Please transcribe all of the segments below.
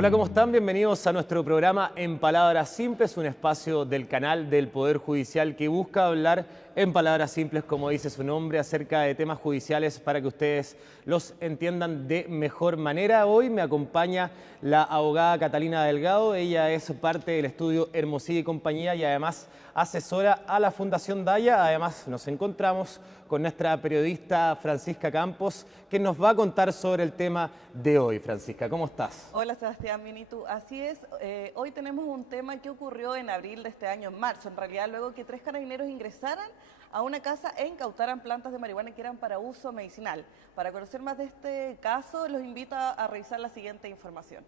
Hola, ¿cómo están? Bienvenidos a nuestro programa En Palabras Simples, un espacio del canal del Poder Judicial que busca hablar en palabras simples, como dice su nombre, acerca de temas judiciales para que ustedes los entiendan de mejor manera. Hoy me acompaña la abogada Catalina Delgado. Ella es parte del estudio Hermosilla y Compañía y además asesora a la Fundación Daya. Además nos encontramos con nuestra periodista Francisca Campos, que nos va a contar sobre el tema de hoy. Francisca, ¿cómo estás? Hola Sebastián, bien, ¿y tú? Así es, hoy tenemos un tema que ocurrió en abril de este año, en marzo, en realidad, luego que 3 carabineros ingresaran a una casa e incautaran plantas de marihuana que eran para uso medicinal. Para conocer más de este caso, los invito a revisar la siguiente información.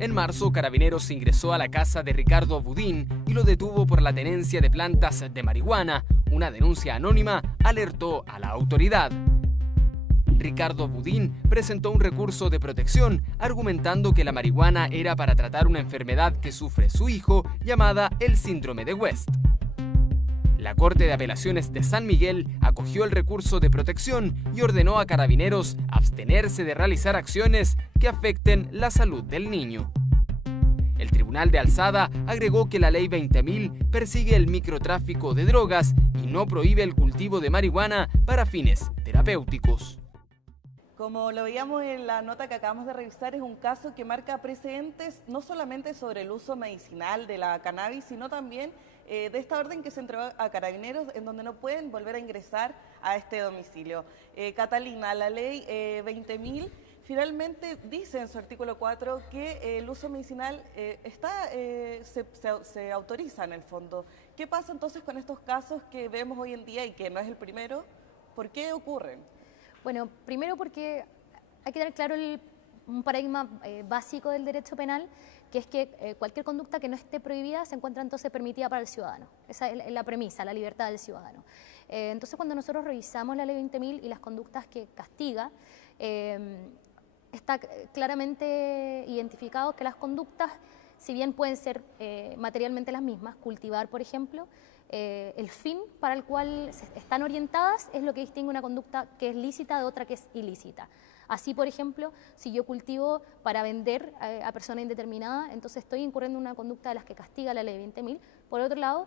En marzo, Carabineros ingresó a la casa de Ricardo Budín y lo detuvo por la tenencia de plantas de marihuana. Una denuncia anónima alertó a la autoridad. Ricardo Budín presentó un recurso de protección argumentando que la marihuana era para tratar una enfermedad que sufre su hijo llamada el síndrome de West. La Corte de Apelaciones de San Miguel acogió el recurso de protección y ordenó a Carabineros abstenerse de realizar acciones que afecten la salud del niño. El Tribunal de Alzada agregó que la Ley 20.000 persigue el microtráfico de drogas y no prohíbe el cultivo de marihuana para fines terapéuticos. Como lo veíamos en la nota que acabamos de revisar, es un caso que marca precedentes no solamente sobre el uso medicinal de la cannabis, sino también de esta orden que se entregó a Carabineros, en donde no pueden volver a ingresar a este domicilio. Catalina, la ley 20.000 finalmente dice en su artículo 4 que el uso medicinal se autoriza en el fondo. ¿Qué pasa entonces con estos casos que vemos hoy en día y que no es el primero? ¿Por qué ocurren? Bueno, primero porque hay que tener claro un paradigma básico del derecho penal, que es que cualquier conducta que no esté prohibida se encuentra entonces permitida para el ciudadano. Esa es la premisa, la libertad del ciudadano. Entonces, cuando nosotros revisamos la ley 20.000 y las conductas que castiga, está claramente identificado que las conductas, si bien pueden ser materialmente las mismas, cultivar, por ejemplo, el fin para el cual están orientadas es lo que distingue una conducta que es lícita de otra que es ilícita. Así, por ejemplo, si yo cultivo para vender a persona indeterminada, entonces estoy incurriendo en una conducta de las que castiga la ley 20.000. Por otro lado,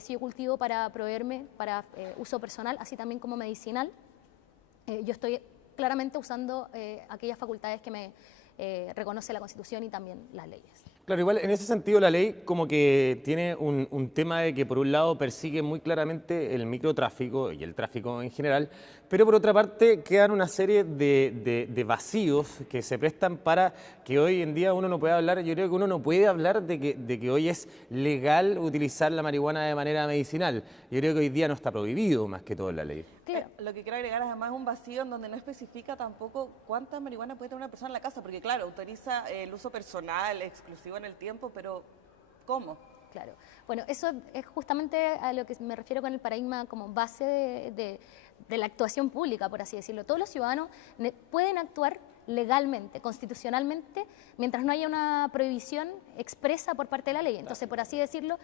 si yo cultivo para proveerme para uso personal, así también como medicinal, yo estoy claramente usando aquellas facultades que me reconoce la Constitución y también las leyes. Claro, igual en ese sentido la ley como que tiene un tema de que por un lado persigue muy claramente el microtráfico y el tráfico en general, pero por otra parte quedan una serie de vacíos que se prestan para que hoy en día uno no pueda hablar. Yo creo que uno no puede hablar de que hoy es legal utilizar la marihuana de manera medicinal. Yo creo que hoy día no está prohibido más que todo en la ley. Claro. Lo que quiero agregar es además un vacío en donde no especifica tampoco cuánta marihuana puede tener una persona en la casa, porque claro, autoriza el uso personal, exclusivo en el tiempo, pero ¿cómo? Claro. Bueno, eso es justamente a lo que me refiero con el paradigma como base de la actuación pública, por así decirlo. Todos los ciudadanos pueden actuar legalmente, constitucionalmente, mientras no haya una prohibición expresa por parte de la ley. Entonces, por así decirlo,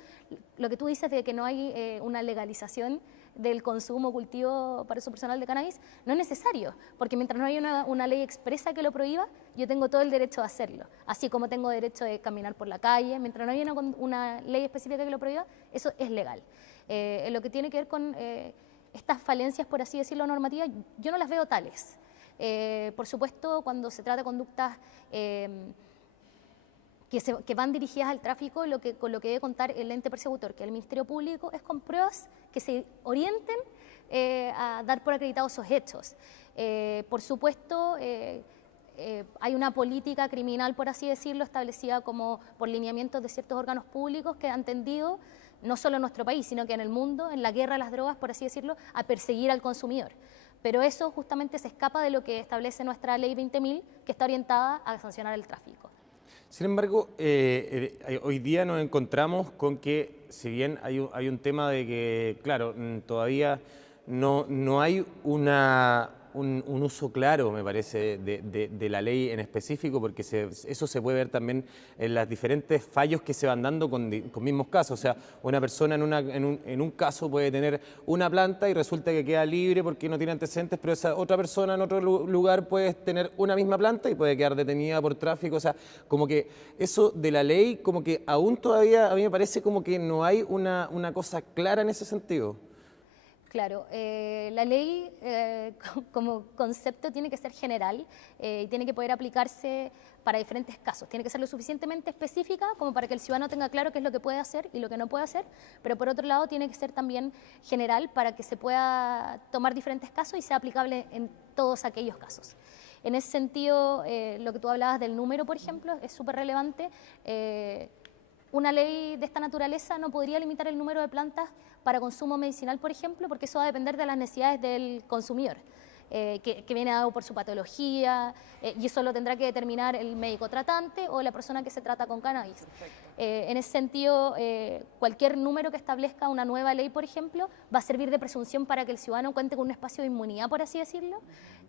lo que tú dices de que no hay una legalización del consumo, cultivo para uso personal de cannabis, no es necesario, porque mientras no haya una ley expresa que lo prohíba, yo tengo todo el derecho de hacerlo, así como tengo derecho de caminar por la calle. Mientras no haya una ley específica que lo prohíba, eso es legal. En lo que tiene que ver con estas falencias, por así decirlo, normativas, yo no las veo tales. Por supuesto, cuando se trata de conductas que van dirigidas al tráfico, con lo que debe contar el ente persecutor, que es el Ministerio Público, es con pruebas que se orienten a dar por acreditados esos hechos. Por supuesto, hay una política criminal, por así decirlo, establecida como por lineamientos de ciertos órganos públicos que han tendido, no solo en nuestro país, sino que en el mundo, en la guerra a las drogas, por así decirlo, a perseguir al consumidor. Pero eso justamente se escapa de lo que establece nuestra ley 20.000, que está orientada a sancionar el tráfico. Sin embargo, hoy día nos encontramos con que, si bien hay un tema de que, claro, todavía no hay una un uso claro, me parece, de la ley en específico, porque eso se puede ver también en los diferentes fallos que se van dando con mismos casos. O sea, una persona en un caso puede tener una planta y resulta que queda libre porque no tiene antecedentes, pero esa otra persona en otro lugar puede tener una misma planta y puede quedar detenida por tráfico. O sea, como que eso de la ley, como que aún todavía a mí me parece como que no hay una cosa clara en ese sentido. Claro, la ley como concepto tiene que ser general y tiene que poder aplicarse para diferentes casos. Tiene que ser lo suficientemente específica como para que el ciudadano tenga claro qué es lo que puede hacer y lo que no puede hacer, pero por otro lado tiene que ser también general para que se pueda tomar diferentes casos y sea aplicable en todos aquellos casos. En ese sentido, lo que tú hablabas del número, por ejemplo, es súper relevante. Una ley de esta naturaleza no podría limitar el número de plantas para consumo medicinal, por ejemplo, porque eso va a depender de las necesidades del consumidor, que viene dado por su patología, y eso lo tendrá que determinar el médico tratante o la persona que se trata con cannabis. En ese sentido, cualquier número que establezca una nueva ley, por ejemplo, va a servir de presunción para que el ciudadano cuente con un espacio de inmunidad, por así decirlo,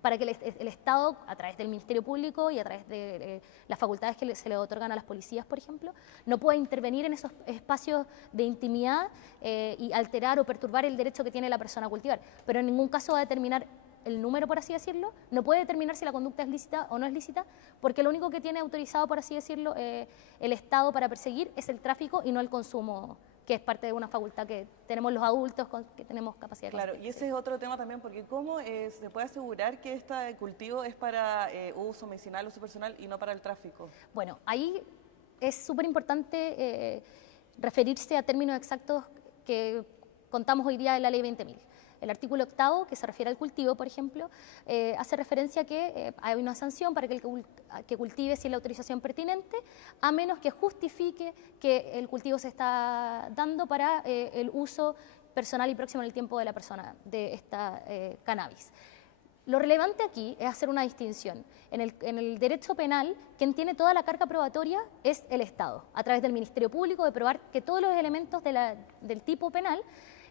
para que el Estado, a través del Ministerio Público y a través de las facultades que se le otorgan a las policías, por ejemplo, no pueda intervenir en esos espacios de intimidad y alterar o perturbar el derecho que tiene la persona a cultivar. Pero en ningún caso va a determinar el número, por así decirlo, no puede determinar si la conducta es lícita o no es lícita, porque lo único que tiene autorizado, por así decirlo, el Estado para perseguir es el tráfico y no el consumo, que es parte de una facultad que tenemos los adultos, que tenemos capacidad de Claro, y ese es otro tema también, porque ¿cómo se puede asegurar que este cultivo es para uso medicinal, uso personal y no para el tráfico? Bueno, ahí es súper importante referirse a términos exactos que contamos hoy día de la Ley 20.000. El artículo 8º, que se refiere al cultivo, por ejemplo, hace referencia a que hay una sanción para que el que cultive sin la autorización pertinente, a menos que justifique que el cultivo se está dando para el uso personal y próximo en el tiempo de la persona de esta cannabis. Lo relevante aquí es hacer una distinción. En el derecho penal, quien tiene toda la carga probatoria es el Estado, a través del Ministerio Público, de probar que todos los elementos del tipo penal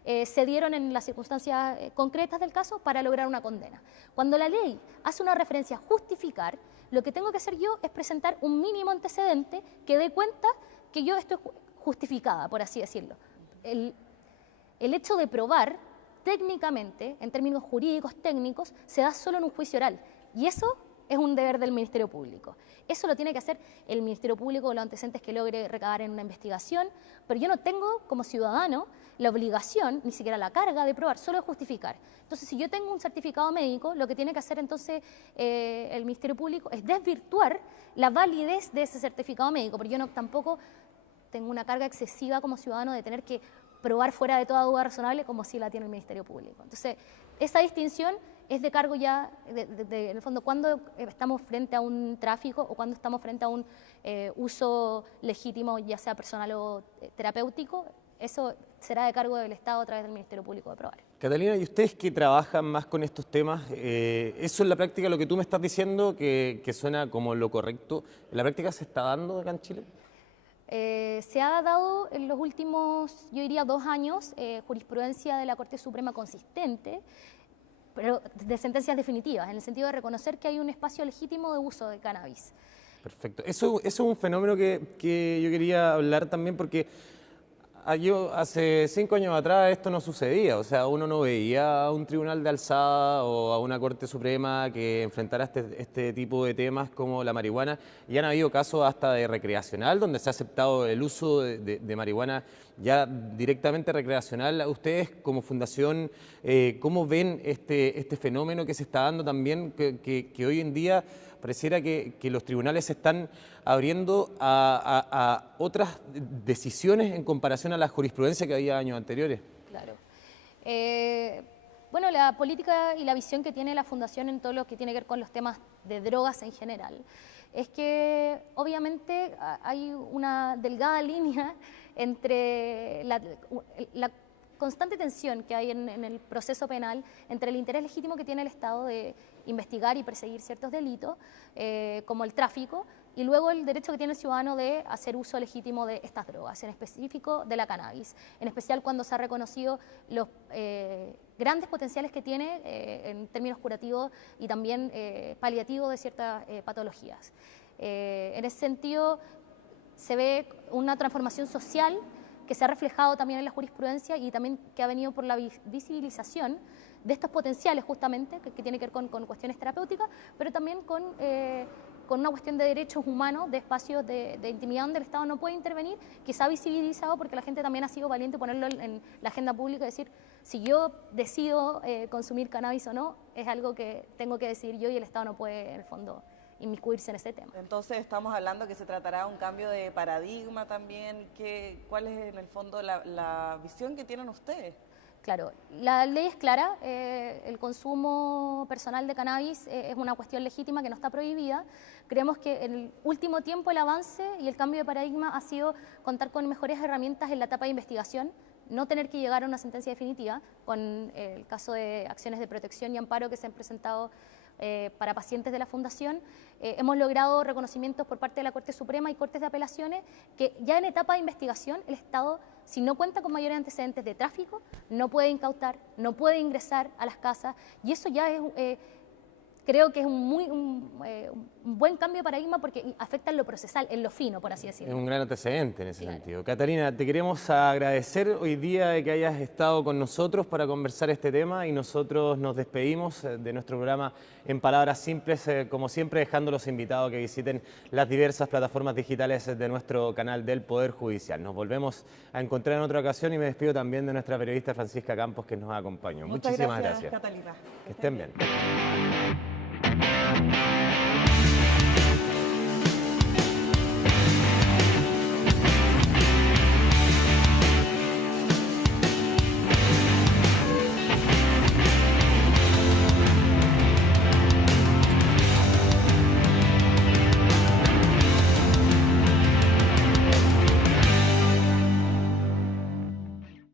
se dieron en las circunstancias concretas del caso para lograr una condena. Cuando la ley hace una referencia a justificar, lo que tengo que hacer yo es presentar un mínimo antecedente que dé cuenta que yo estoy justificada, por así decirlo. El hecho de probar técnicamente, en términos jurídicos técnicos, se da solo en un juicio oral, y eso es un deber del Ministerio Público. Eso lo tiene que hacer el Ministerio Público con los antecedentes que logre recabar en una investigación, pero yo no tengo como ciudadano la obligación, ni siquiera la carga de probar, solo de justificar. Entonces, si yo tengo un certificado médico, lo que tiene que hacer entonces el Ministerio Público es desvirtuar la validez de ese certificado médico, porque yo tampoco tengo una carga excesiva como ciudadano de tener que probar fuera de toda duda razonable como si la tiene el Ministerio Público. Entonces, esa distinción es de cargo ya, en el fondo, cuando estamos frente a un tráfico o cuando estamos frente a un uso legítimo, ya sea personal o terapéutico, eso será de cargo del Estado a través del Ministerio Público de probar. Catalina, ¿y ustedes que trabajan más con estos temas, eso en la práctica, lo que tú me estás diciendo, que suena como lo correcto, ¿en la práctica se está dando acá en Chile? Se ha dado en los últimos, yo diría, 2 años, jurisprudencia de la Corte Suprema consistente, pero de sentencias definitivas, en el sentido de reconocer que hay un espacio legítimo de uso de cannabis. Perfecto. Eso es un fenómeno que yo quería hablar también, porque yo hace 5 años atrás esto no sucedía, o sea, uno no veía a un tribunal de alzada o a una Corte Suprema que enfrentara este tipo de temas como la marihuana, y han habido casos hasta de recreacional, donde se ha aceptado el uso de marihuana ya directamente recreacional. Ustedes como fundación, ¿cómo ven este fenómeno que se está dando también, que hoy en día pareciera que los tribunales se están abriendo a otras decisiones en comparación a la jurisprudencia que había años anteriores? Claro. Bueno, la política y la visión que tiene la Fundación en todo lo que tiene que ver con los temas de drogas en general es que obviamente hay una delgada línea entre la constante tensión que hay en el proceso penal entre el interés legítimo que tiene el Estado de investigar y perseguir ciertos delitos, como el tráfico, y luego el derecho que tiene el ciudadano de hacer uso legítimo de estas drogas, en específico de la cannabis, en especial cuando se ha reconocido los grandes potenciales que tiene en términos curativos y también paliativos de ciertas patologías. En ese sentido, se ve una transformación social que se ha reflejado también en la jurisprudencia y también que ha venido por la visibilización de estos potenciales justamente, que tiene que ver con cuestiones terapéuticas, pero también con una cuestión de derechos humanos, de espacios de intimidad donde el Estado no puede intervenir, que se ha visibilizado porque la gente también ha sido valiente ponerlo en la agenda pública, decir, si yo decido consumir cannabis o no, es algo que tengo que decidir yo y el Estado no puede, en el fondo, inmiscuirse en ese tema. Entonces estamos hablando que se tratará de un cambio de paradigma también. ¿Cuál es en el fondo la visión que tienen ustedes? Claro, la ley es clara, el consumo personal de cannabis es una cuestión legítima que no está prohibida. Creemos que en el último tiempo el avance y el cambio de paradigma ha sido contar con mejores herramientas en la etapa de investigación, no tener que llegar a una sentencia definitiva, con el caso de acciones de protección y amparo que se han presentado para pacientes de la Fundación. Hemos logrado reconocimientos por parte de la Corte Suprema y Cortes de Apelaciones que ya en etapa de investigación el Estado, si no cuenta con mayores antecedentes de tráfico, no puede incautar, no puede ingresar a las casas, y eso ya es, creo que es un buen cambio de paradigma porque afecta en lo procesal, en lo fino, por así decirlo. Es un gran antecedente en ese sentido. Catalina, te queremos agradecer hoy día de que hayas estado con nosotros para conversar este tema y nosotros nos despedimos de nuestro programa en Palabras Simples, como siempre dejando a los invitados que visiten las diversas plataformas digitales de nuestro canal del Poder Judicial. Nos volvemos a encontrar en otra ocasión y me despido también de nuestra periodista Francisca Campos que nos acompañó. Muchas Muchísimas gracias. Catalina. Que estén bien.